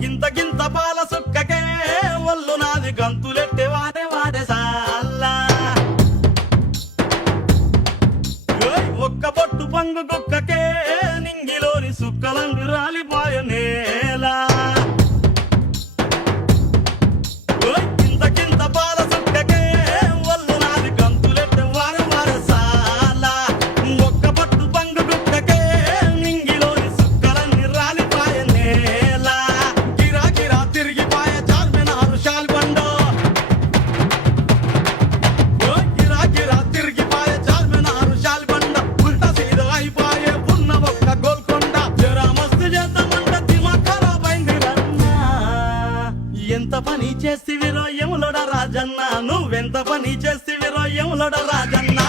గింత గింత పాల సుక్కకే ఒళ్ళు నాది గంతులెట్టే వాడే వాడే సాల్లా ఒక్క పొట్టు పంగు కుక్కకే నింగిలోని సుక్కలందు రాలిపాయ నేల గింత గింత పాల సుక్కకే ఒళ్ళు నాది గంతులెట్టే వాడే వాడే సాల్లా ఒక్క పొట్టు పంగు కుక్కకే నింగిలోని సుక్కలన్నీ రాలిపాయ నేల గిరా గిరా తిరిగిపాయ చార్మినారు శాల్బండో గిరా గిరా తిరిగిపాయ చార్మినారు శాల్బండ ఉల్టా సీదా అయిపాయే ఉన్న ఒక్క గోల్కొండ జరా మస్తు చేద్దామంట దిమాగ్ ఖరాబ్ అయింది రన్నా ఎంత పని చేస్తివిరో యములోడ రాజన్న నువ్వెంత పని చేస్తివిరో యములోడ రాజన్న